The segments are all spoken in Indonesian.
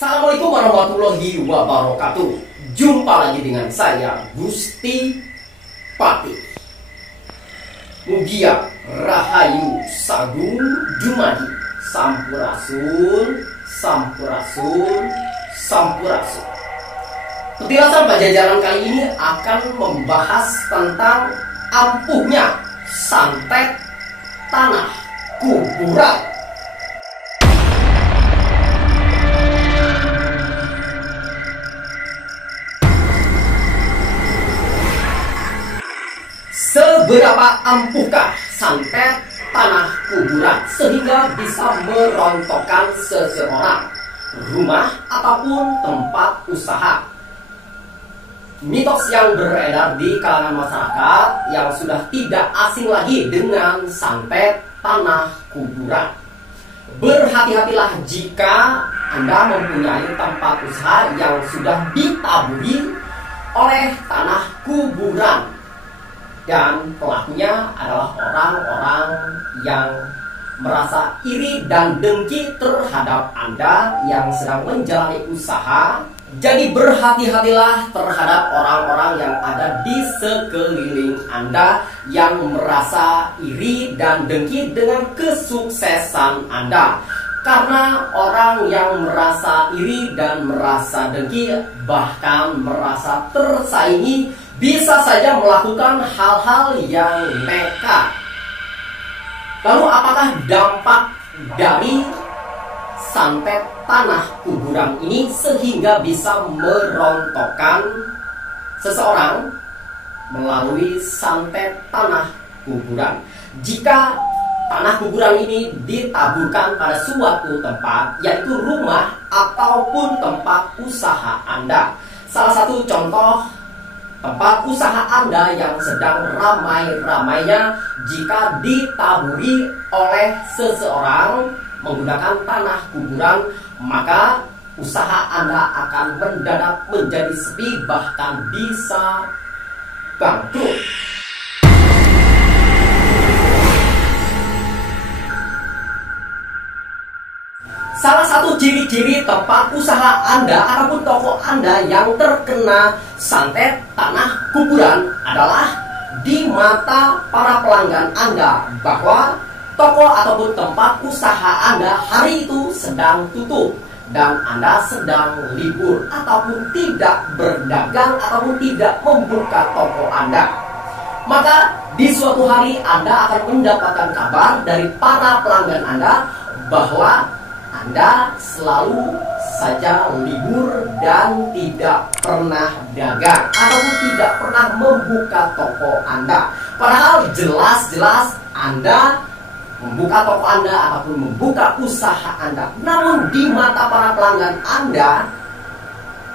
Assalamualaikum warahmatullahi wabarakatuh. Jumpa lagi dengan saya Gusti Pati. Mugia Rahayu Sagung Dumadi Sampurasun Sampurasun Sampurasun. Petilasan Pajajaran kali ini akan membahas tentang ampuhnya santet tanah kuburan. Seberapa ampuhkah santet tanah kuburan sehingga bisa merontokkan seseorang, rumah ataupun tempat usaha? Mitos yang beredar di kalangan masyarakat yang sudah tidak asing lagi dengan santet tanah kuburan. Berhati-hatilah jika Anda mempunyai tempat usaha yang sudah ditaburi oleh tanah kuburan. Dan pelakunya adalah orang-orang yang merasa iri dan dengki terhadap Anda yang sedang menjalani usaha. Jadi berhati-hatilah terhadap orang-orang yang ada di sekeliling Anda yang merasa iri dan dengki dengan kesuksesan Anda. Karena orang yang merasa iri dan merasa dengki, bahkan merasa tersaingi, bisa saja melakukan hal-hal yang nekat. Lalu apakah dampak dari santet tanah kuburan ini sehingga bisa merontokkan seseorang melalui santet tanah kuburan? Jika tanah kuburan ini ditaburkan pada suatu tempat, yaitu rumah ataupun tempat usaha Anda. Salah satu contoh tempat usaha Anda yang sedang ramai-ramainya, jika ditaburi oleh seseorang menggunakan tanah kuburan, maka usaha Anda akan mendadak menjadi sepi, bahkan bisa bangkrut. Salah satu ciri-ciri tempat usaha Anda ataupun toko Anda yang terkena santet tanah kuburan adalah di mata para pelanggan Anda bahwa toko ataupun tempat usaha Anda hari itu sedang tutup dan Anda sedang libur ataupun tidak berdagang ataupun tidak membuka toko Anda. Maka di suatu hari Anda akan mendapatkan kabar dari para pelanggan Anda bahwa Anda selalu saja libur dan tidak pernah dagang ataupun tidak pernah membuka toko Anda. Padahal jelas-jelas Anda membuka toko Anda ataupun membuka usaha Anda. Namun di mata para pelanggan Anda,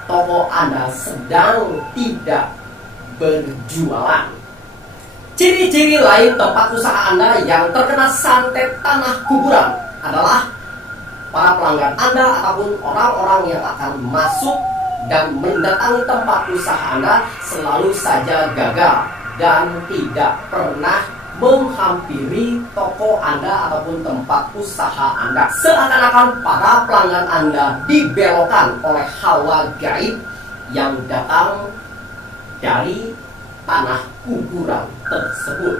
toko Anda sedang tidak berjualan. Ciri-ciri lain tempat usaha Anda yang terkena santet tanah kuburan adalah para pelanggan Anda ataupun orang-orang yang akan masuk dan mendatangi tempat usaha Anda selalu saja gagal dan tidak pernah menghampiri toko Anda ataupun tempat usaha Anda. Seakan-akan para pelanggan Anda dibelokkan oleh hawa gaib yang datang dari tanah kuburan tersebut.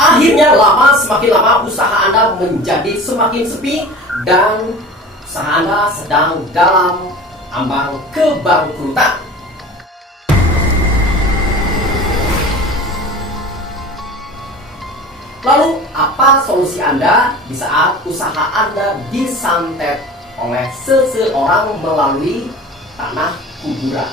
Akhirnya semakin lama usaha Anda menjadi semakin sepi dan usaha Anda sedang dalam ambang kebangkrutan. Lalu apa solusi Anda di saat usaha Anda disantet oleh seseorang melalui tanah kuburan?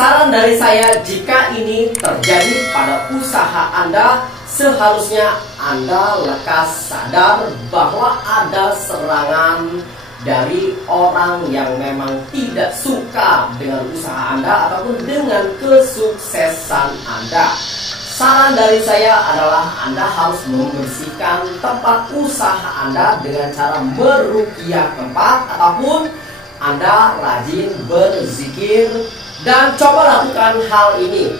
Saran dari saya, jika ini terjadi pada usaha Anda, seharusnya Anda lekas sadar bahwa ada serangan dari orang yang memang tidak suka dengan usaha Anda ataupun dengan kesuksesan Anda. Saran dari saya adalah Anda harus membersihkan tempat usaha Anda dengan cara meruqyah tempat ataupun Anda rajin berzikir. Dan coba lakukan hal ini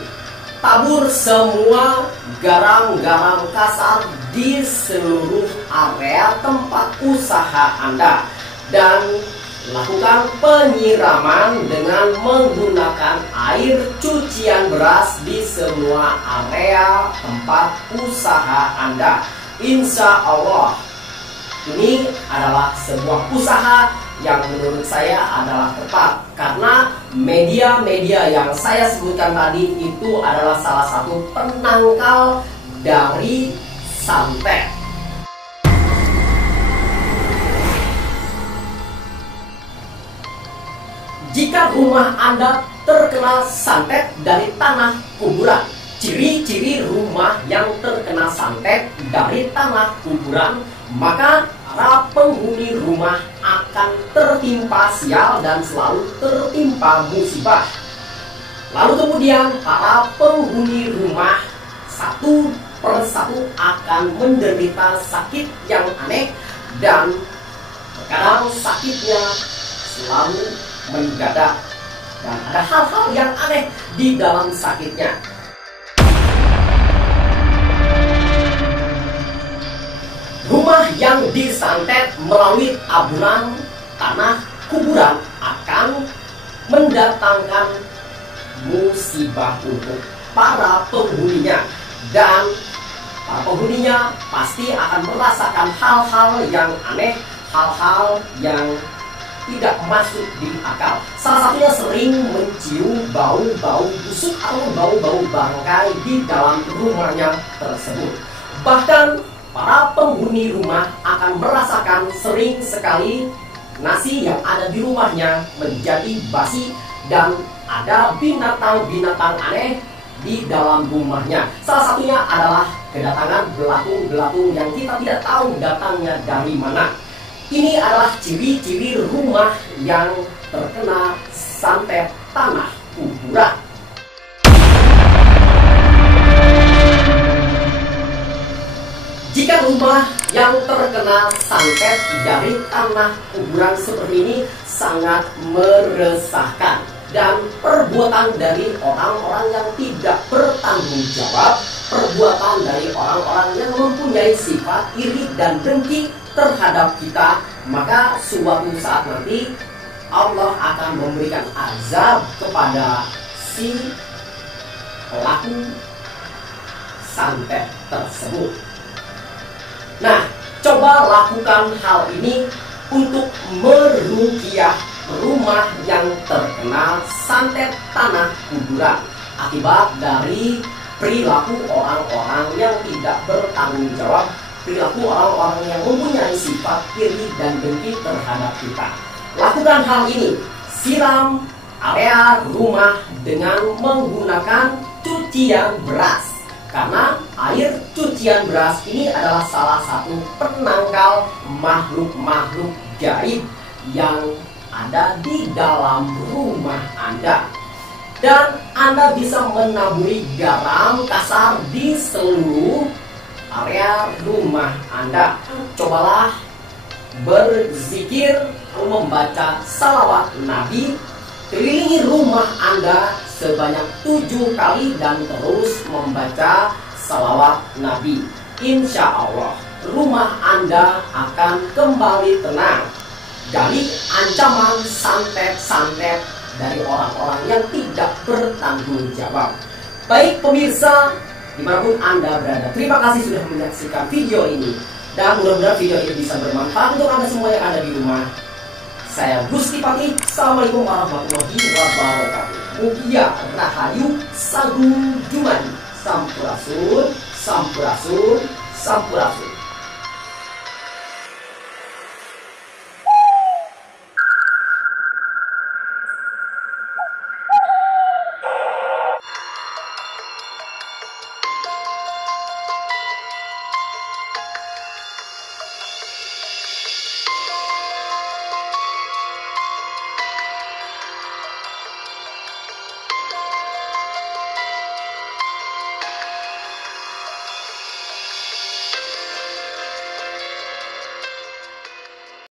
tabur semua garam-garam kasar di seluruh area tempat usaha Anda dan lakukan penyiraman dengan menggunakan air cucian beras di semua area tempat usaha Anda. Insya Allah ini adalah sebuah usaha yang menurut saya adalah tepat, karena media-media yang saya sebutkan tadi itu adalah salah satu penangkal dari santet. Jika rumah Anda terkena santet dari tanah kuburan, ciri-ciri rumah yang terkena santet dari tanah kuburan, maka para penghuni rumah akan tertimpa sial dan selalu tertimpa musibah. Lalu kemudian para penghuni rumah satu persatu akan menderita sakit yang aneh dan terkadang sakitnya selalu mendadak dan ada hal-hal yang aneh di dalam sakitnya. Rumah yang disantet melalui taburan tanah kuburan akan mendatangkan musibah untuk para penghuninya, dan para penghuninya pasti akan merasakan hal-hal yang aneh, hal-hal yang tidak masuk di akal. Salah satunya sering mencium bau-bau busuk atau bau-bau bangkai di dalam rumahnya tersebut. Bahkan para penghuni rumah akan merasakan sering sekali nasi yang ada di rumahnya menjadi basi dan ada binatang-binatang aneh di dalam rumahnya. Salah satunya adalah kedatangan belatung-belatung yang kita tidak tahu datangnya dari mana. Ini adalah ciri-ciri rumah yang terkena santet tanah kuburan. Jika rumah yang terkena santet dari tanah kuburan seperti ini sangat meresahkan, dan perbuatan dari orang-orang yang tidak bertanggung jawab, perbuatan dari orang-orang yang mempunyai sifat iri dan dengki terhadap kita, maka suatu saat nanti Allah akan memberikan azab kepada si pelaku santet tersebut. Nah, coba lakukan hal ini untuk meruqyah rumah yang terkena santet tanah kuburan akibat dari perilaku orang-orang yang tidak bertanggung jawab, perilaku orang-orang yang mempunyai sifat iri dan dengki terhadap kita. Lakukan hal ini, siram area rumah dengan menggunakan cucian beras, karena air cucian beras ini adalah salah satu penangkal makhluk-makhluk gaib yang ada di dalam rumah Anda. Dan Anda bisa menaburi garam kasar di seluruh area rumah Anda. Cobalah berzikir, membaca salawat Nabi, kelilingi rumah Anda sebanyak 7 kali dan terus membaca salawat Nabi. Insya Allah rumah Anda akan kembali tenang dari ancaman santet-santet dari orang-orang yang tidak bertanggung jawab. Baik pemirsa, dimanapun Anda berada, terima kasih sudah menyaksikan video ini, dan mudah-mudahan video ini bisa bermanfaat untuk Anda semua yang ada di rumah. Saya Gusti Pati, Assalamualaikum warahmatullahi wabarakatuh. Mugia Rahayu Sagung Jumadi, Sampurasun, Sampurasun, Sampurasun.